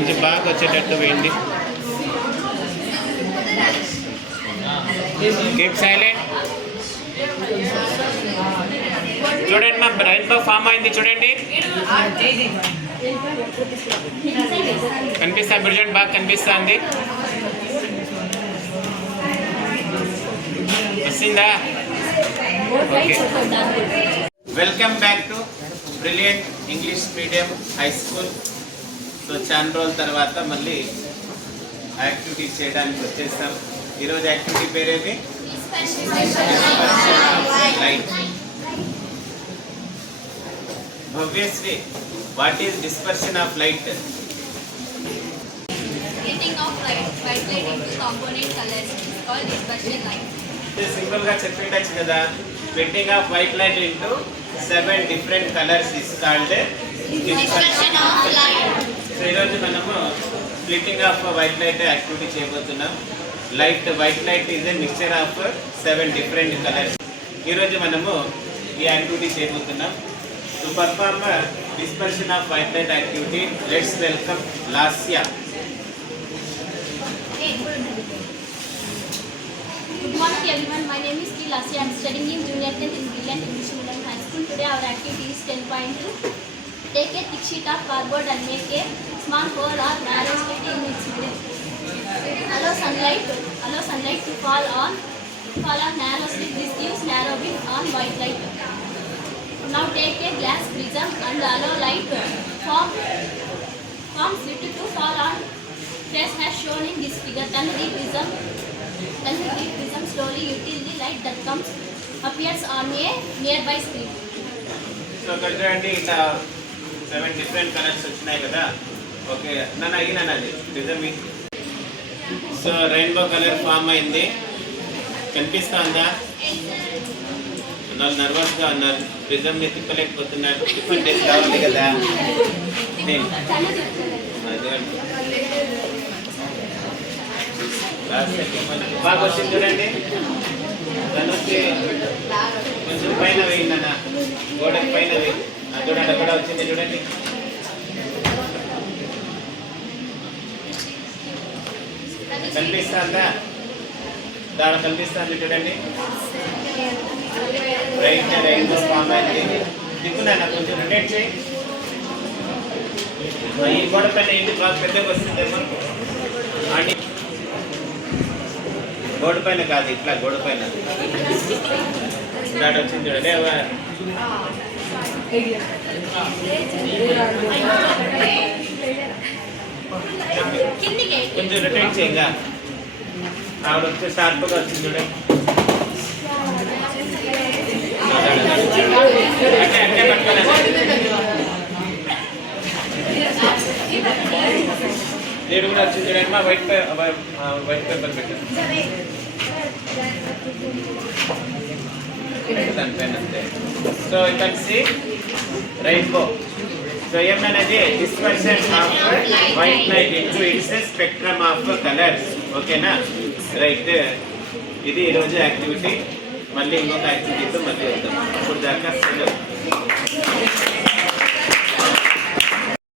కొంచెం బాగా వచ్చేటట్టు వేయండి. Keep silent. చూడండి మా రెయిన్బో ఫామ్ అయింది చూడండి. కనిపిస్తా బ్రిజెంట్ బాగా కనిపిస్తుంది. వచ్చిందా? Okay. Welcome back to Brilliant English medium high school. So చాలా రోజుల తర్వాత మళ్ళీ యాక్టివిటీస్ చేయడానికి వచ్చేస్తాం. ఈరోజు యాక్టివిటీ పేరేది? Light. Bhavyasri, what is dispersion of light? Splitting of white light into component colors is called dispersion light. Simple గా చెప్పిండొచ్చు కదా. Splitting of white light into 7 different colours is called Dispersion of light. So ఈరోజు మనము splitting of white light activity చేయబోతున్నాం. White light is a mixture of 7 different colours. ఈరోజు మనము ఈ activity చేయబోతున్నాం. To perform dispersion of white light activity, let's welcome Lasya. Good morning everyone. My name is K. Lasya. I am studying in Junior 10th in Brilliant English Medium High School. Today our activity is 10.2. Take a thick sheet of cardboard and make a small hole or narrow slit in its middle. Allow sunlight to fall on narrow slit. This gives narrowing on white light. Now take a glass prism and allow light from slit to fall on face as shown in this figure. Turn the prism slowly until the light that comes appears on a nearby screen. So ఇక్కడ చూడండి, ఇట్లా 7 different colours వచ్చినాయి కదా. ఓకే నన్ను అయ్యినది నిజమే. So rainbow colour form అయింది. కనిపిస్తుందా? వాళ్ళు నర్వస్గా ఉన్నారు. ప్రిజమ్ని తిప్పలేకపోతున్నారు. టిఫిన్ టేస్ట్ కావాలి కదా. బాగా వచ్చింది చూడండి. దానికి కొంచెం పైన వేయండి అన్న, గోడకి పైన వేయి. చూడండి అక్కడ వచ్చింది చూడండి. కనిపిస్తుందా? దాడ కనిపిస్తుంది చూడండి. రైట్ రెయిన్బో ఫామ్ అయింది. దిక్కున్నా కొంచెం రొటేట్ చేయి. ఈ గోడ పైన ఏంటి బాగా పెద్దగా వస్తుందేమో అని. గోడ పైన కాదు, ఇట్లా గోడ పైన దాడ వచ్చింది చూడండి. కొంచెం రొటేట్ చేయంగా. ఆవిడ వచ్చే షార్ప్గా వచ్చింది చూడండి. అంటే పట్టుకోలేదు. నేను కూడా వచ్చింది చూడండి. మా వైట్ పేపర్ పెట్టాను దానిపైన అంతే. So you can see rainbow. So ఏమన్నది dispersion of white light into its spectrum of colours. ఓకేనా? రైట్. ఇది ఈరోజు యాక్టివిటీ. మళ్ళీ ఇంకొక యాక్టివిటీతో మళ్ళీ వద్దాం. ఇప్పుడు దాకా సెలవు.